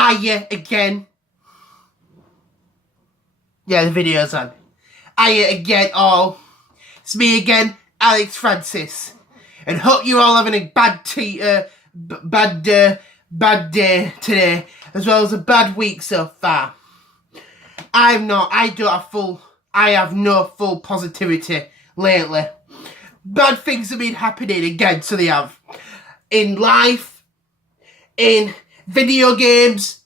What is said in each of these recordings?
Are you again? Yeah, the video's on. Are you again? Oh, it's me again, Alex Francis. And hope you're all having a bad day today, as well as a bad week so far. I have no full positivity lately. Bad things have been happening again, so they have. In life, in video games,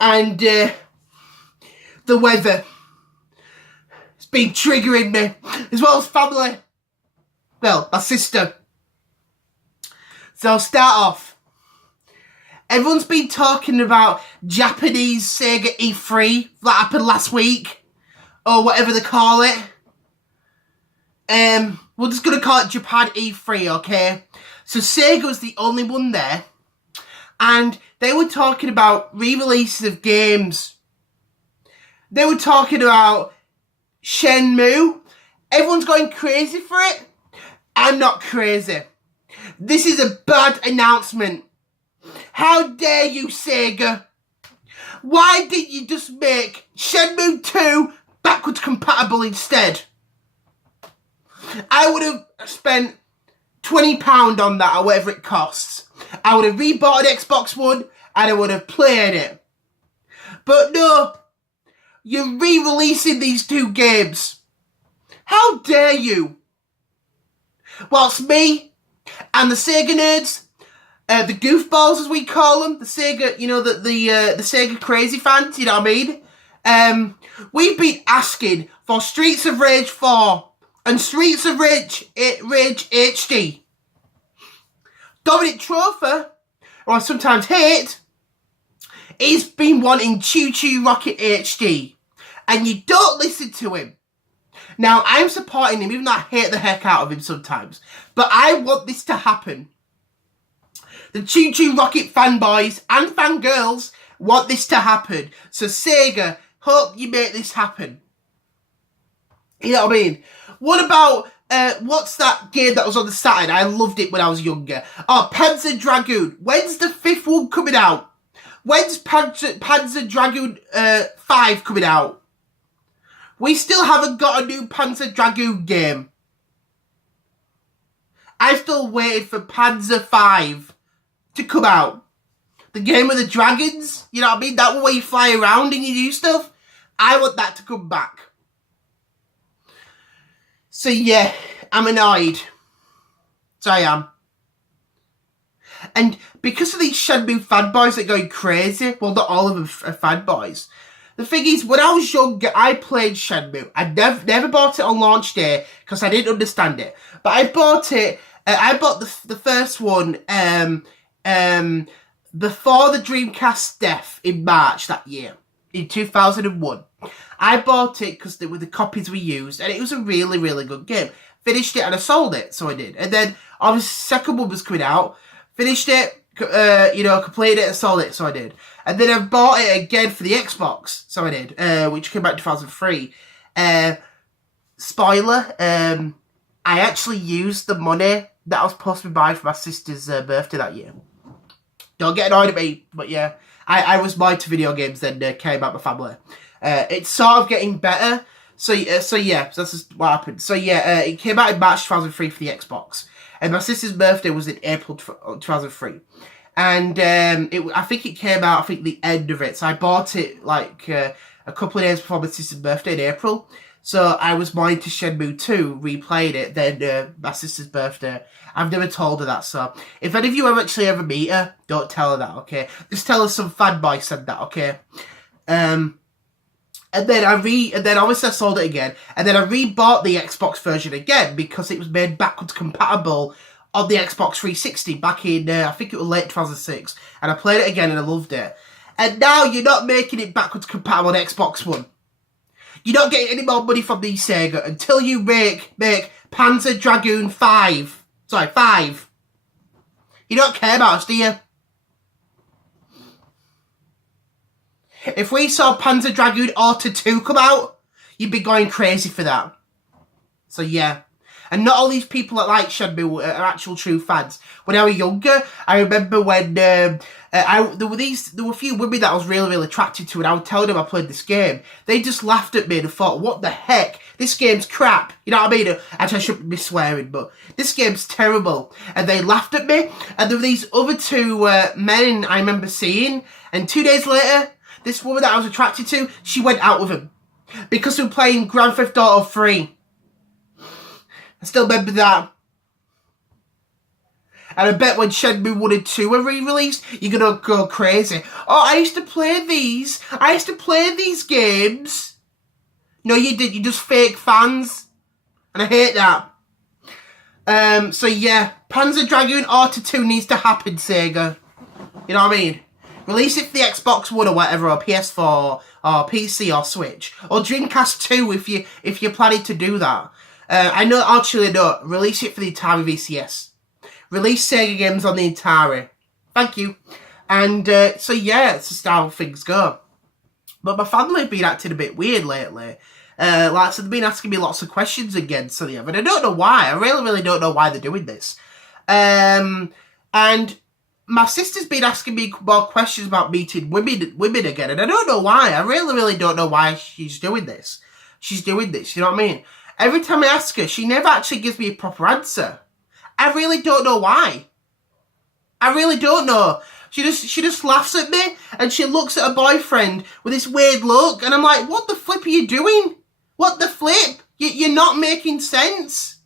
and the weather. It's been triggering me, as well as family. Well, my sister. So I'll start off. Everyone's been talking about Japanese Sega E3 that happened last week, or whatever they call it. We're just going to call it Japan E3, okay? So Sega was the only one there, and they were talking about re-releases of games. They were talking about Shenmue. Everyone's going crazy for it. I'm not crazy. This is a bad announcement. How dare you, Sega? Why didn't you just make Shenmue 2 backwards compatible instead? I would have spent £20 on that, or whatever it costs. I would have rebought an Xbox One, and I would have played it. But no, you're re-releasing these two games. How dare you? Whilst me and the Sega nerds, the goofballs as we call them, the Sega, the Sega crazy fans, you know what I mean? We've been asking for Streets of Rage 4 and Streets of Rage HD. Dominic Tropher, or I sometimes hate, he's been wanting Choo Choo Rocket HD, and you don't listen to him. Now, I'm supporting him, even though I hate the heck out of him sometimes, but I want this to happen. The Choo Choo Rocket fanboys and fangirls want this to happen. So Sega, hope you make this happen. You know what I mean? What about, what's that game that was on the Saturn? I loved it when I was younger. Oh, Panzer Dragoon. When's the 5th one coming out? When's Panzer Dragoon 5 coming out? We still haven't got a new Panzer Dragoon game. I'm still waiting for Panzer 5 to come out. The game with the dragons, you know what I mean? That one where you fly around and you do stuff. I want that to come back. So yeah, I'm annoyed. So I am. And because of these Shenmue fanboys that are going crazy, well, not all of them are fanboys. The thing is, when I was younger, I played Shenmue. I never bought it on launch day because I didn't understand it. But I bought it. I bought the first one before the Dreamcast death in March that year, in 2001. I bought it because they were the copies we used, and it was a really, really good game. Finished it and I sold it, so I did. And then obviously second one was coming out. Finished it, completed it and sold it, so I did. And then I bought it again for the Xbox, so I did, which came out in 2003. Spoiler, I actually used the money that I was supposed to be buying for my sister's birthday that year. Don't get annoyed at me, but yeah, I was more into video games than caring about my family. It's sort of getting better, so yeah, that's just what happened. So yeah, it came out in March 2003 for the Xbox, and my sister's birthday was in April 2003. And I think it came out, the end of it. So I bought it like a couple of days before my sister's birthday in April. So I was more into Shenmue 2, replayed it, then my sister's birthday. I've never told her that, so if any of you ever meet her, don't tell her that, okay? Just tell her some fanboy said that, okay? And then obviously I sold it again, and then I rebought the Xbox version again because it was made backwards compatible on the Xbox 360 back in, I think it was late 2006, and I played it again and I loved it. And now you're not making it backwards compatible on Xbox One. You're not getting any more money from these Sega until you make Panzer Dragoon 5. Sorry, 5. You don't care about us, do you? If we saw Panzer Dragoon Auto 2 come out, you'd be going crazy for that. So yeah, And not all these people that like Shenmue are actual true fans. When I was younger, I remember when there were a few women that I was really, really attracted to, and I would tell them I played this game. They just laughed at me and thought, what the heck? This game's crap. You know what I mean? Actually, I shouldn't be swearing, but this game's terrible. And they laughed at me. And there were these other two men I remember seeing. And 2 days later, this woman that I was attracted to, she went out with him. Because we were playing Grand Theft Auto 3. I still remember that. And I bet when Shenmue 1 and 2 are re-released, you're going to go crazy. Oh, I used to play these. I used to play these games. No, you didn't. You're just fake fans. And I hate that. So yeah, Panzer Dragoon Auto 2 needs to happen, Sega. You know what I mean? Release it for the Xbox One or whatever, or PS4, or PC, or Switch. Or Dreamcast 2 if you're planning to do that. I know, actually, no. Release it for the Atari VCS. Release Sega games on the Atari. Thank you. And so yeah, it's just how things go. But my family have been acting a bit weird lately. Like, so they've been asking me lots of questions again, so yeah, but I don't know why. I really, really don't know why they're doing this. And my sister's been asking me more questions about meeting women again, and I don't know why. I really, really don't know why she's doing this. She's doing this, you know what I mean? Every time I ask her, she never actually gives me a proper answer. I really don't know why. I really don't know. She just laughs at me, and she looks at her boyfriend with this weird look, and I'm like, what the flip are you doing? What the flip? You're not making sense.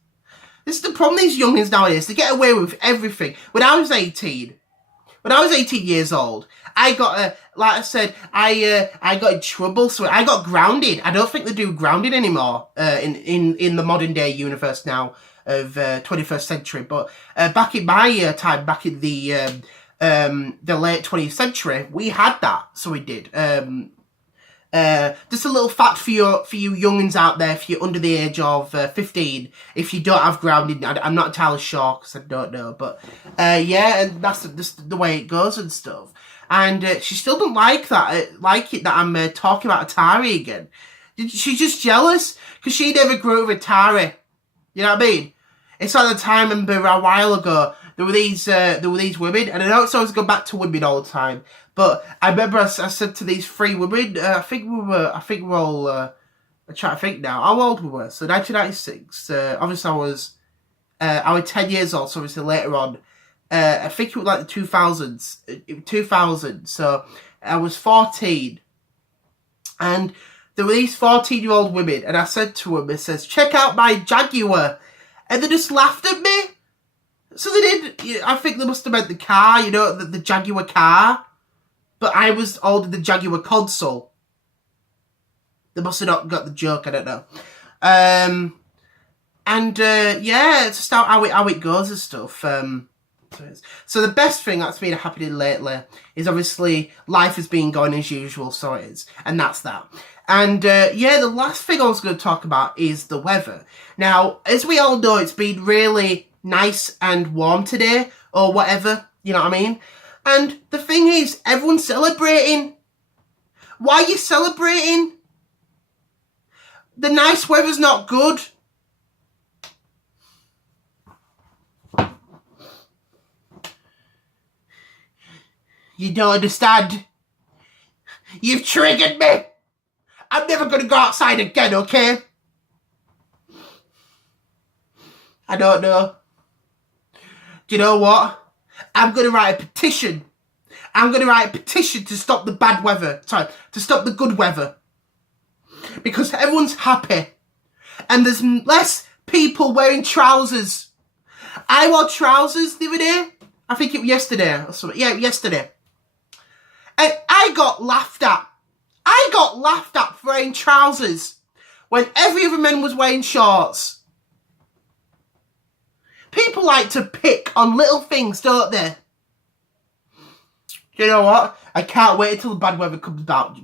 This is the problem with these youngins nowadays. They get away with everything. When I was 18 years old, I got, like I said, I got in trouble, so I got grounded. I don't think they do grounding anymore in the modern day universe now of 21st century. But back in my time, back in the late 20th century, we had that, so we did. Just a little fact for you youngins out there, if you're under the age of 15, if you don't have grounding, I'm not entirely sure because I don't know, but yeah, and that's just the way it goes and stuff. And she still don't like it that I'm talking about Atari again. She's just jealous because she never grew up with Atari. You know what I mean? It's like the time I remember a while ago. There were these women, and I know it's always go back to women all the time. But I remember I said to these three women, I think we're all, I'm trying to think now, how old we were. So 1996, obviously I was 10 years old, so obviously later on, I think it was like the 2000, so I was 14. And there were these 14-year-old women, and I said to them, it says, check out my Jaguar. And they just laughed at me. So they did, I think they must have meant the car, you know, the Jaguar car. But I was older than the Jaguar console. They must have not got the joke, I don't know. Yeah, it's just how it goes and stuff. So the best thing that's been happening lately is obviously life has been going as usual, so it is. And that's that. And yeah, the last thing I was going to talk about is the weather. Now, as we all know, it's been really nice and warm today, or whatever, you know what I mean? And the thing is, everyone's celebrating. Why are you celebrating? The nice weather's not good. You don't understand. You've triggered me. I'm never going to go outside again, okay? I don't know. Do you know what? I'm going to write a petition. I'm going to write a petition to stop the bad weather. Sorry, to stop the good weather. Because everyone's happy. And there's less people wearing trousers. I wore trousers the other day. I think it was yesterday or something. Yeah, yesterday. And I got laughed at. I got laughed at for wearing trousers when every other man was wearing shorts. People like to pick on little things, don't they? Do you know what? I can't wait until the bad weather comes back.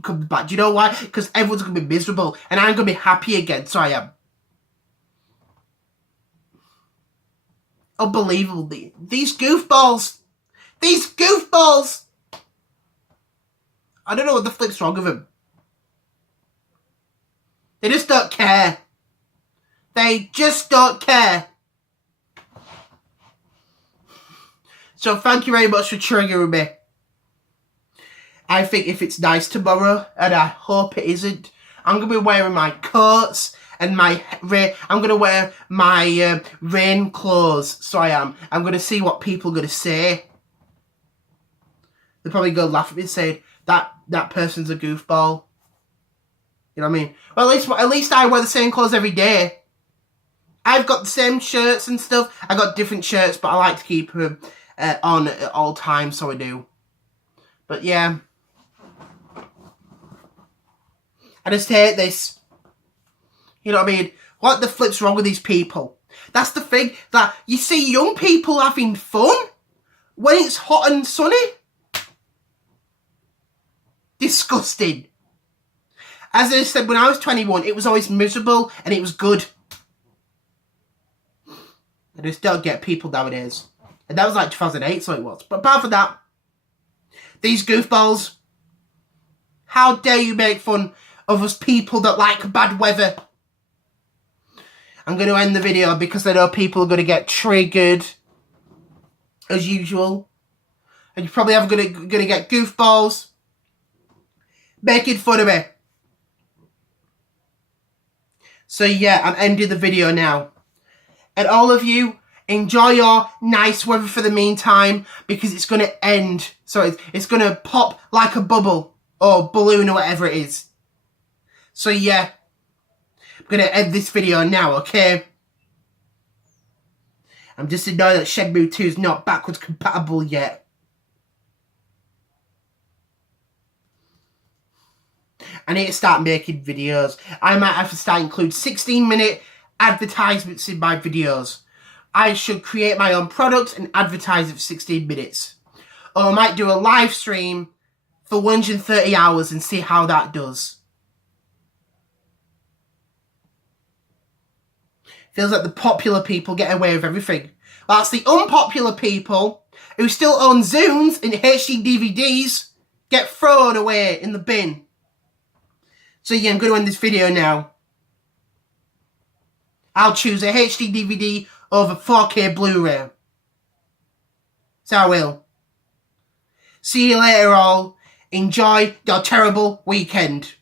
Do you know why? Because everyone's going to be miserable and I'm going to be happy again, so I am. Unbelievable. These goofballs. These goofballs. I don't know what the flip's wrong with them. They just don't care. They just don't care. So thank you very much for triggering me. I think if it's nice tomorrow, and I hope it isn't, I'm going to be wearing my coats and I'm going to wear my rain clothes. So I am. I'm going to see what people are going to say. They're probably going to laugh at me and say, that person's a goofball. You know what I mean? Well, at least I wear the same clothes every day. I've got the same shirts and stuff. I got different shirts, but I like to keep them on at all times, so I do. But yeah. I just hate this. You know what I mean? What the flip's wrong with these people? That's the thing, that you see young people having fun when it's hot and sunny. Disgusting. As I said, when I was 21, it was always miserable and it was good. I just don't get people nowadays. And that was like 2008, so it was. But apart from that, these goofballs, how dare you make fun of us people that like bad weather? I'm going to end the video because I know people are going to get triggered, as usual. And you're probably going to get goofballs making fun of me. So yeah, I'm ending the video now. And all of you, enjoy your nice weather for the meantime, because it's going to end. So it's going to pop like a bubble or balloon or whatever it is. So yeah, I'm going to end this video now, okay? I'm just annoyed that Shenmue 2 is not backwards compatible yet. I need to start making videos. I might have to start include 16-minute advertisements in my videos. I should create my own product and advertise it for 16 minutes. Or I might do a live stream for 130 hours and see how that does. Feels like the popular people get away with everything. Whilst the unpopular people, who still own Zunes and HD DVDs, get thrown away in the bin. So yeah, I'm going to end this video now. I'll choose a HD DVD over 4K Blu-ray. So I will. See you later all. Enjoy your terrible weekend.